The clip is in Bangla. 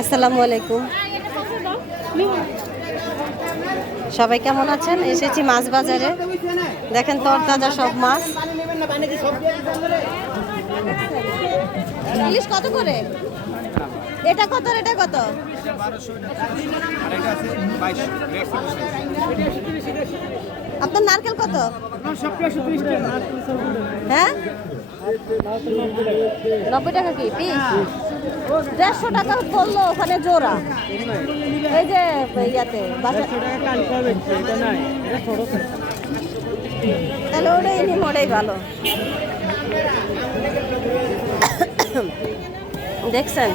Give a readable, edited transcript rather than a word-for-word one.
আসসালামু আলাইকুম, সবাই কেমন আছেন? এসেছি মাছ বাজারে, দেখেন তরতাজা সব মাছ। ইলিশ কত করে? এটা কত? এটা কত? আপনার নারকেল কত? হ্যাঁ, 90 টাকা কি পিস? 150 টাকা বললো ওখানে জোড়া। এই যে ইয়াতে তাহলে ওটাই নিন, ওটাই ভালো। দেখছেন